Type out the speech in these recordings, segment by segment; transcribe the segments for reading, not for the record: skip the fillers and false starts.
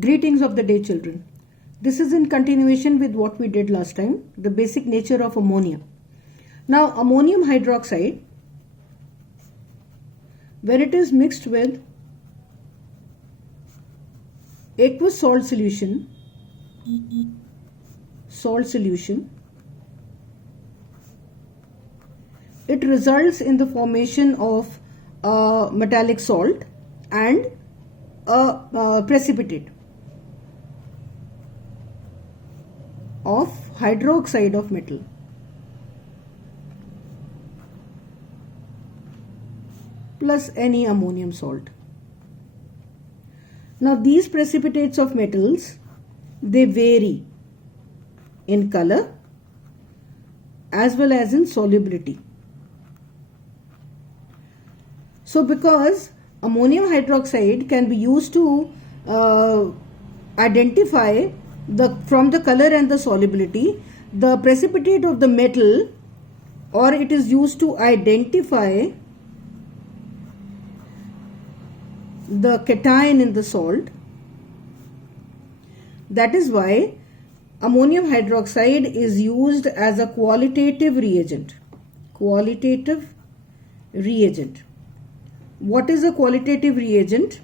Greetings of the day, children. This is in continuation with what we did last time, the basic nature of ammonia. Now, ammonium hydroxide, when it is mixed with aqueous salt solution, it results in the formation of a metallic salt and a precipitate of hydroxide of metal. Plus any ammonium salt. Now these precipitates of metals, they vary in color as well as in solubility. So because ammonium hydroxide can be used to identify from the color and the solubility, the precipitate of the metal, or it is used to identify the cation in the salt. That is why ammonium hydroxide is used as a qualitative reagent. Qualitative reagent. What is a qualitative reagent?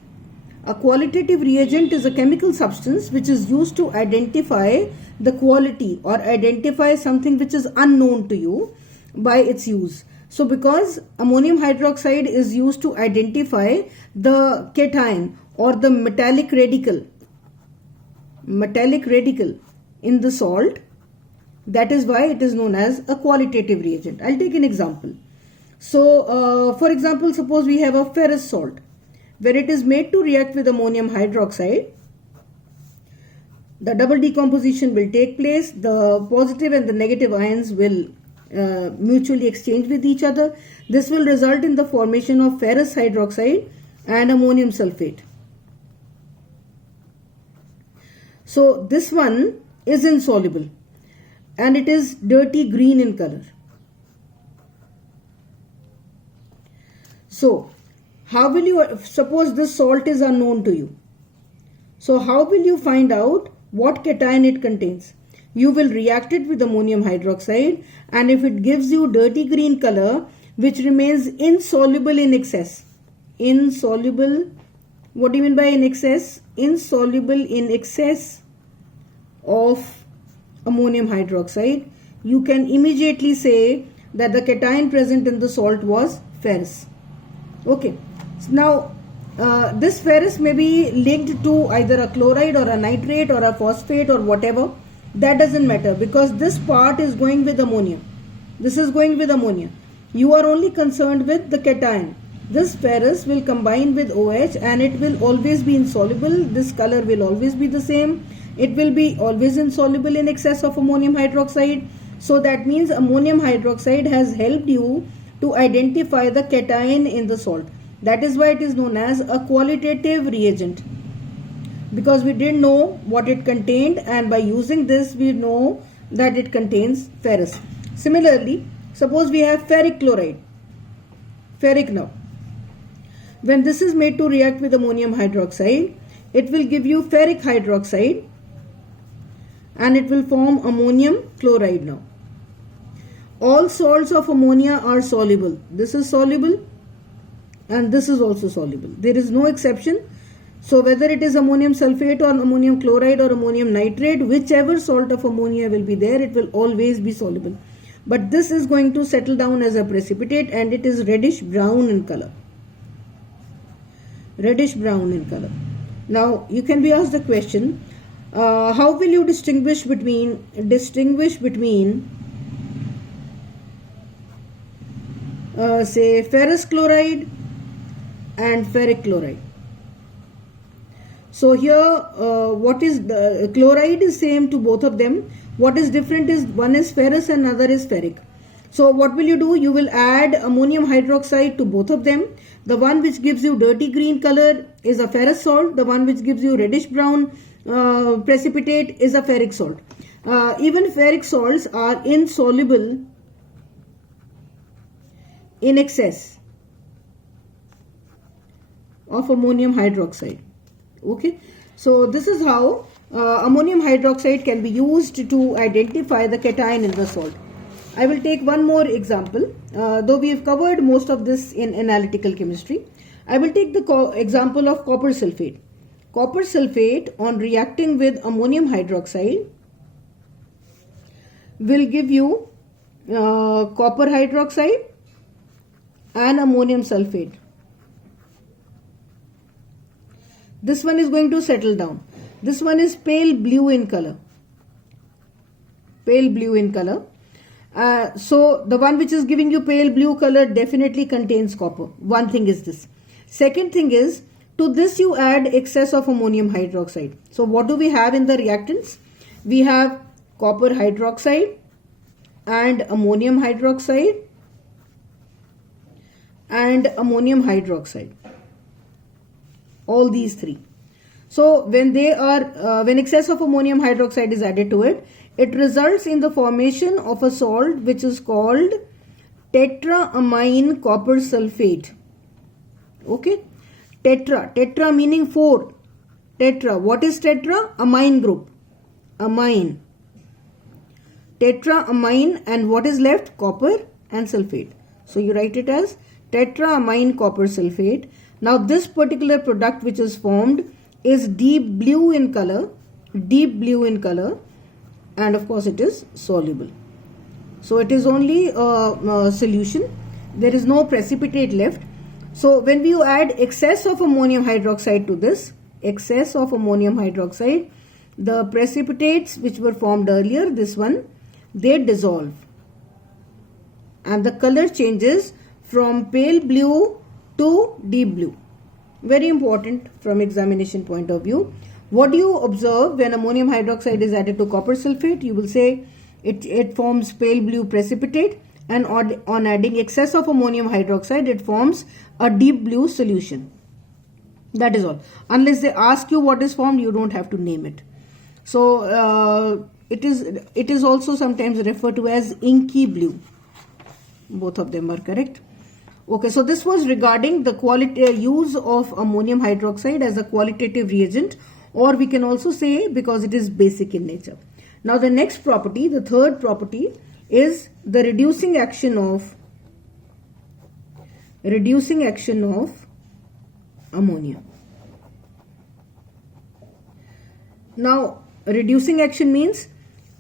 A qualitative reagent is a chemical substance which is used to identify the quality or identify something which is unknown to you by its use. So because ammonium hydroxide is used to identify the cation or the metallic radical in the salt, that is why it is known as a qualitative reagent. I'll take an example. So for example, suppose we have a ferrous salt. When it is made to react with ammonium hydroxide, the double decomposition will take place. The positive and the negative ions will mutually exchange with each other. This will result in the formation of ferrous hydroxide and ammonium sulfate. So this one is insoluble and it is dirty green in color. So how will you, suppose this salt is unknown to you. So how will you find out what cation it contains? You will react it with ammonium hydroxide, and if it gives you dirty green color which remains insoluble in excess. Insoluble, what do you mean by in excess? Insoluble in excess of ammonium hydroxide, you can immediately say that the cation present in the salt was ferrous. Okay. Now, this ferrous may be linked to either a chloride or a nitrate or a phosphate or whatever. That doesn't matter because this part is going with ammonia. This is going with ammonia. You are only concerned with the cation. This ferrous will combine with OH and it will always be insoluble. This color will always be the same. It will be always insoluble in excess of ammonium hydroxide. So that means ammonium hydroxide has helped you to identify the cation in the salt. That is why it is known as a qualitative reagent, because we didn't know what it contained, and by using this we know that it contains ferrous. Similarly, suppose we have ferric chloride. Ferric now. When this is made to react with ammonium hydroxide, it will give you ferric hydroxide and it will form ammonium chloride now. All salts of ammonia are soluble. This is soluble and this is also soluble. There is no exception. So whether it is ammonium sulfate or ammonium chloride or ammonium nitrate, whichever salt of ammonia will be there, it will always be soluble. But this is going to settle down as a precipitate and it is reddish brown in color. Reddish brown in color. Now you can be asked the question, how will you distinguish between say ferrous chloride and ferric chloride? So here what is the chloride is same to both of them. What is different is one is ferrous and another is ferric. So what will you do? You will add ammonium hydroxide to both of them. The one which gives you dirty green color is a ferrous salt. The one which gives you reddish brown precipitate is a ferric salt. Even ferric salts are insoluble in excess of ammonium hydroxide. Okay. So this is how ammonium hydroxide can be used to identify the cation in the salt. I will take one more example. Though we have covered most of this in analytical chemistry, I will take the example of copper sulfate. Copper sulfate on reacting with ammonium hydroxide will give you copper hydroxide and ammonium sulfate. This one is going to settle down. This one is pale blue in color. Pale blue in color. So the one which is giving you pale blue color definitely contains copper. One thing is this. Second thing is, to this you add excess of ammonium hydroxide. So what do we have in the reactants? We have copper hydroxide and ammonium hydroxide and ammonium hydroxide. All these three. So when when excess of ammonium hydroxide is added to it, it results in the formation of a salt which is called tetraamine copper sulfate. Okay, tetra meaning 4. Tetra, what is tetra? Amine group. Amine. Tetraamine, and what is left? Copper and sulfate. So you write it as tetraamine copper sulfate. Now this particular product which is formed is deep blue in color, and of course it is soluble. So it is only a solution. There is no precipitate left. So when you add excess of ammonium hydroxide to this, the precipitates which were formed earlier, this one, they dissolve. And the color changes from pale blue to deep blue. Very important from examination point of view. What do you observe when ammonium hydroxide is added to copper sulfate? You will say it forms pale blue precipitate, and on adding excess of ammonium hydroxide, it forms a deep blue solution. That is all. Unless they ask you what is formed, you don't have to name it. So it is also sometimes referred to as inky blue. Both of them are correct. Okay, so this was regarding the use of ammonium hydroxide as a qualitative reagent, or we can also say because it is basic in nature. Now the next property, the third property, is the reducing action of ammonia. Now reducing action means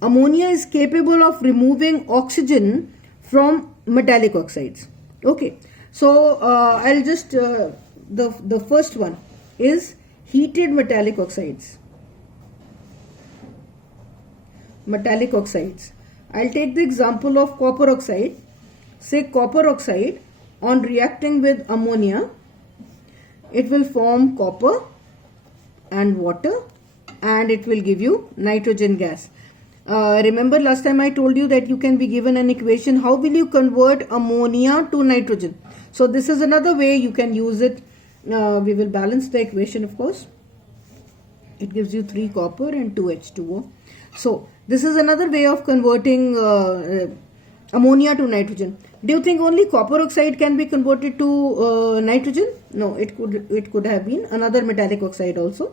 ammonia is capable of removing oxygen from metallic oxides. Okay, so I'll just the first one is heated metallic oxides. I'll take the example of copper oxide. Say copper oxide on reacting with ammonia, it will form copper and water, and it will give you nitrogen gas. Remember last time I told you that you can be given an equation. How will you convert ammonia to nitrogen? So this is another way you can use it. We will balance the equation, of course. It gives you 3 copper and 2 H2O. So this is another way of converting ammonia to nitrogen. Do you think only copper oxide can be converted to nitrogen? No, it could have been another metallic oxide also.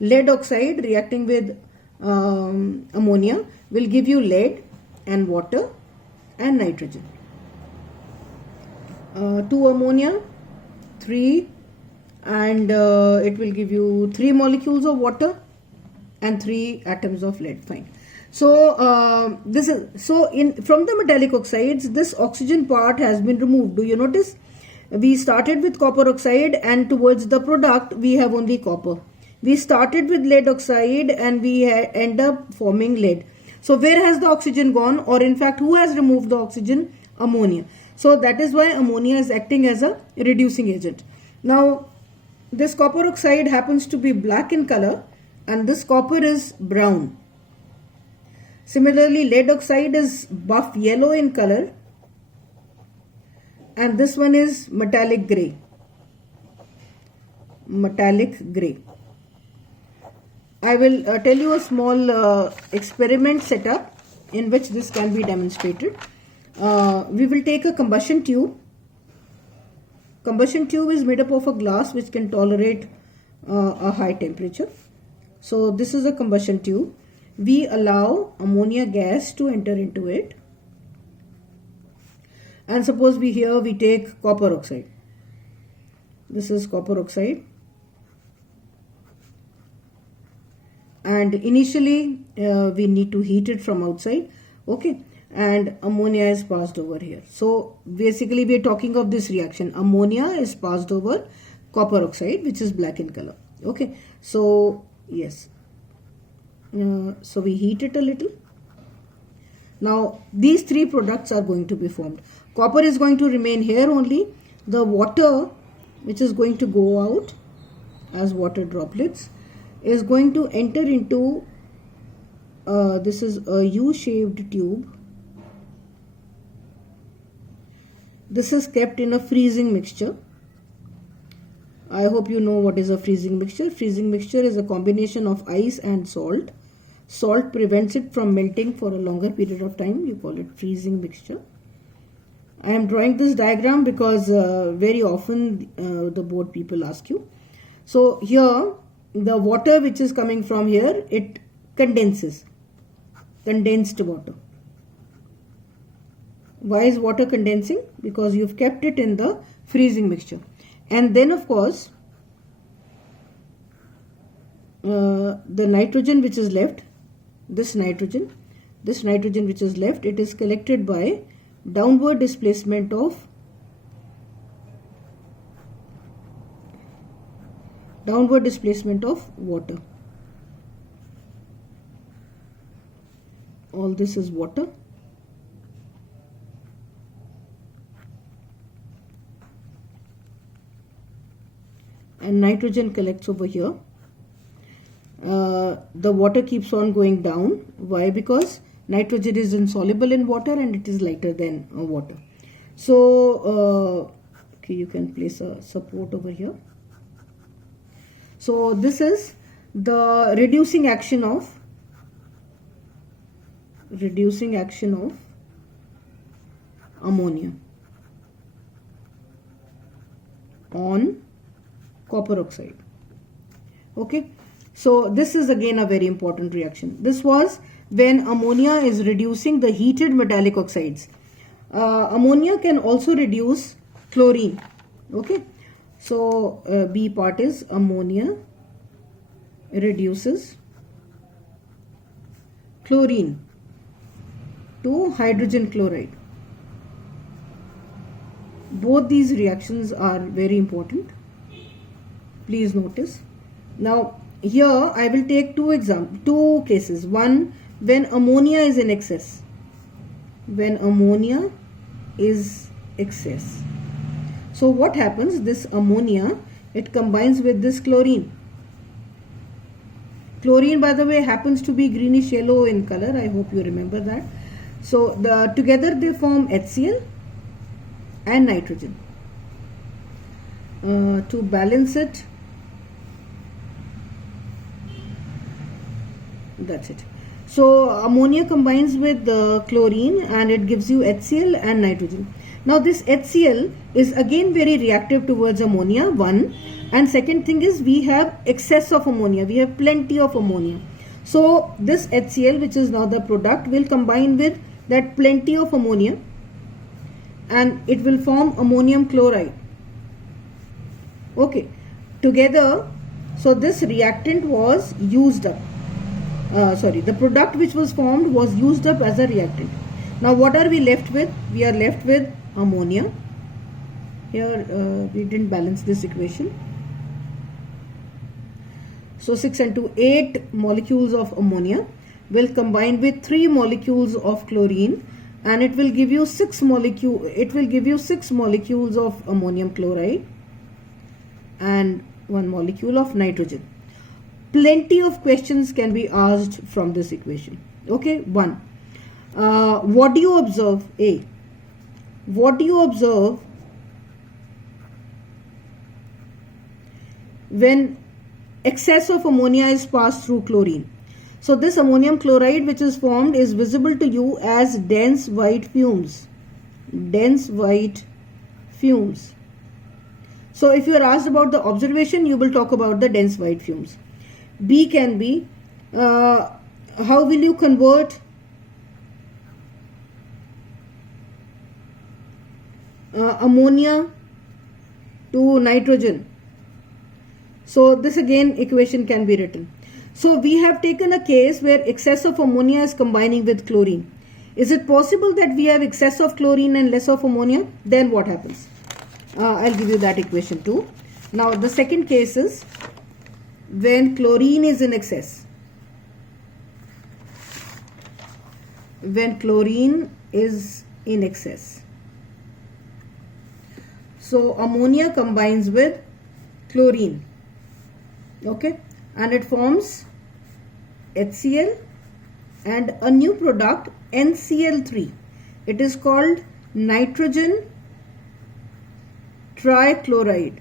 Lead oxide reacting with ammonia will give you lead and water and nitrogen. 2 ammonia, 3, and it will give you 3 molecules of water and 3 atoms of lead. Fine. So from the metallic oxides, this oxygen part has been removed. Do you notice? We started with copper oxide, and towards the product we have only copper. We started with lead oxide and we end up forming lead. So where has the oxygen gone, or in fact who has removed the oxygen? Ammonia. So that is why ammonia is acting as a reducing agent. Now this copper oxide happens to be black in color and this copper is brown. Similarly, lead oxide is buff yellow in color and this one is metallic grey. I will tell you a small experiment setup in which this can be demonstrated. We will take a combustion tube. Combustion tube is made up of a glass which can tolerate a high temperature. So this is a combustion tube. We allow ammonia gas to enter into it. And suppose we take copper oxide. This is copper oxide. And initially we need to heat it from outside. Okay. And ammonia is passed over here. So basically we are talking of this reaction. Ammonia is passed over copper oxide, which is black in color. Okay. So yes. So we heat it a little. Now these three products are going to be formed. Copper is going to remain here only. The water, which is going to go out as water droplets, is going to enter into this is a U-shaped tube. This is kept in a freezing mixture. I hope you know what is a freezing mixture. Freezing mixture is a combination of ice and salt. Salt prevents it from melting for a longer period of time. You call it freezing mixture. I am drawing this diagram because very often the board people ask you. So here the water which is coming from here, it condenses. Condensed water. Why is water condensing? Because you've kept it in the freezing mixture. And then of course the nitrogen which is left, this nitrogen which is left, it is collected by downward displacement of water. All this is water. And nitrogen collects over here. The water keeps on going down. Why? Because nitrogen is insoluble in water and it is lighter than water. So okay, you can place a support over here. So this is the reducing action of ammonia on copper oxide. Okay, so this is again a very important reaction. This was when ammonia is reducing the heated metallic oxides. Ammonia can also reduce chlorine. Okay, so B part is ammonia reduces chlorine to hydrogen chloride. Both these reactions are very important. Please notice. Now here I will take two cases. One, when ammonia is in excess. When ammonia is excess. So what happens? This ammonia, it combines with this chlorine. Chlorine, by the way, happens to be greenish yellow in color. I hope you remember that. So together they form HCl and nitrogen. To balance it, that's it. So ammonia combines with chlorine and it gives you HCl and nitrogen. Now this HCl is again very reactive towards ammonia, one. And second thing is we have excess of ammonia. We have plenty of ammonia. So this HCl, which is now the product, will combine with that plenty of ammonia and it will form ammonium chloride. Okay, together, so this reactant was used up. The product which was formed was used up as a reactant. Now what are we left with? We are left with ammonia. Here we didn't balance this equation. So 6 and 2, 8 molecules of ammonia will combine with 3 molecules of chlorine and it will give you 6 molecules of ammonium chloride and 1 molecule of nitrogen. Plenty of questions can be asked from this equation. Okay, 1. What do you observe? A. What do you observe when excess of ammonia is passed through chlorine? So this ammonium chloride which is formed is visible to you as dense white fumes. Dense white fumes. So if you are asked about the observation, you will talk about the dense white fumes. B can be, how will you convert ammonia to nitrogen? So this again equation can be written. So we have taken a case where excess of ammonia is combining with chlorine. Is it possible that we have excess of chlorine and less of ammonia? Then what happens? I'll give you that equation too. Now the second case is when chlorine is in excess. When chlorine is in excess. So ammonia combines with chlorine. Okay, and it forms HCl and a new product NCl3. It is called nitrogen trichloride.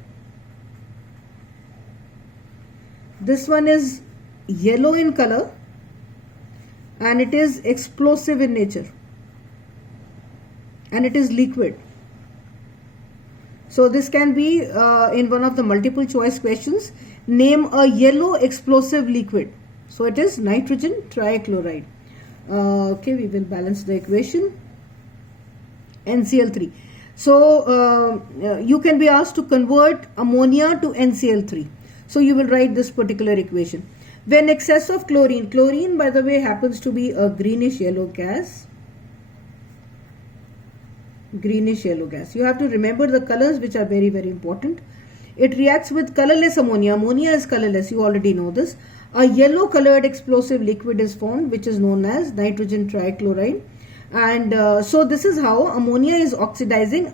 This one is yellow in color and it is explosive in nature and it is liquid. So this can be in one of the multiple choice questions. Name a yellow explosive liquid. So it is nitrogen trichloride. Okay, we will balance the equation. NCl3. So you can be asked to convert ammonia to NCl3. So you will write this particular equation. When excess of chlorine, chlorine by the way happens to be a greenish yellow gas. Greenish yellow gas. You have to remember the colors which are very, very important. It reacts with colorless ammonia. Ammonia is colorless. You already know this. A yellow colored explosive liquid is formed which is known as nitrogen trichloride. And so this is how ammonia is oxidizing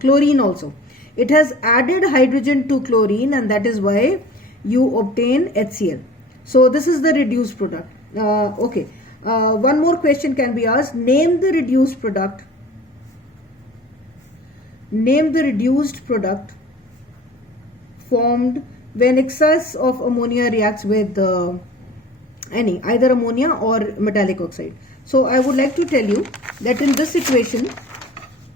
chlorine also. It has added hydrogen to chlorine and that is why you obtain HCl. So this is the reduced product. Okay. One more question can be asked. Name the reduced product. Name the reduced product formed when excess of ammonia reacts with either ammonia or metallic oxide. So I would like to tell you that in this equation,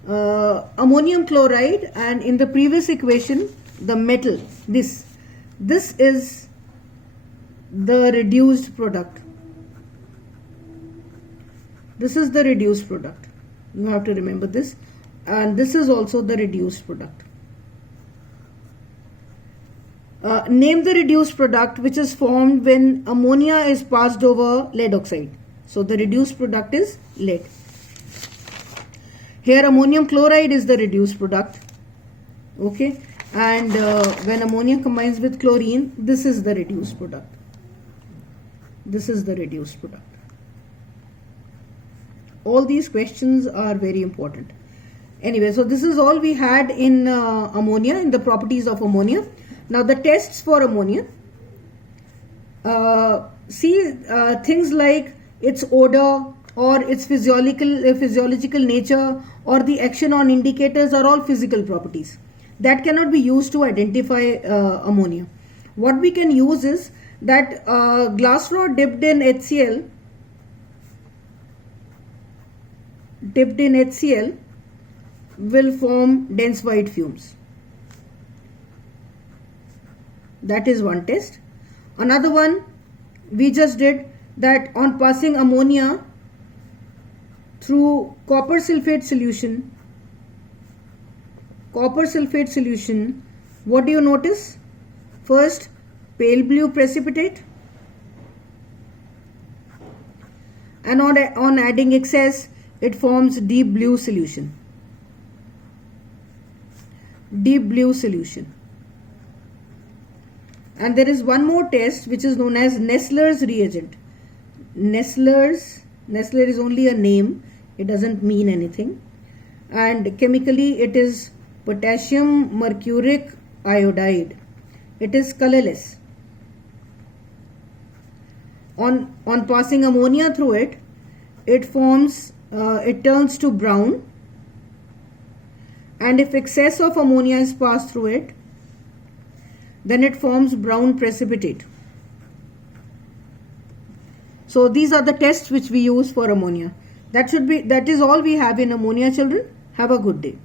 ammonium chloride, and in the previous equation, the metal, this is the reduced product. This is the reduced product. You have to remember this. And this is also the reduced product. Name the reduced product which is formed when ammonia is passed over lead oxide. So the reduced product is lead. Here ammonium chloride is the reduced product. Okay. And when ammonia combines with chlorine, this is the reduced product. This is the reduced product. All these questions are very important. Anyway, so this is all we had in ammonia, in the properties of ammonia. Now the tests for ammonia. Things like its odor or its physiological nature or the action on indicators are all physical properties. That cannot be used to identify ammonia. What we can use is that glass rod dipped in HCl will form dense white fumes. That is one test. Another one we just did, that on passing ammonia through copper sulfate solution, what do you notice? First, pale blue precipitate, and on adding excess, it forms deep blue solution. And there is one more test which is known as Nessler's reagent. Nessler is only a name, it doesn't mean anything, and chemically it is potassium mercuric iodide. It is colorless. On passing ammonia through it, it turns to brown, and if excess of ammonia is passed through it, then it forms brown precipitate. So these are the tests which we use for ammonia. That is all we have in ammonia, children. Have a good day.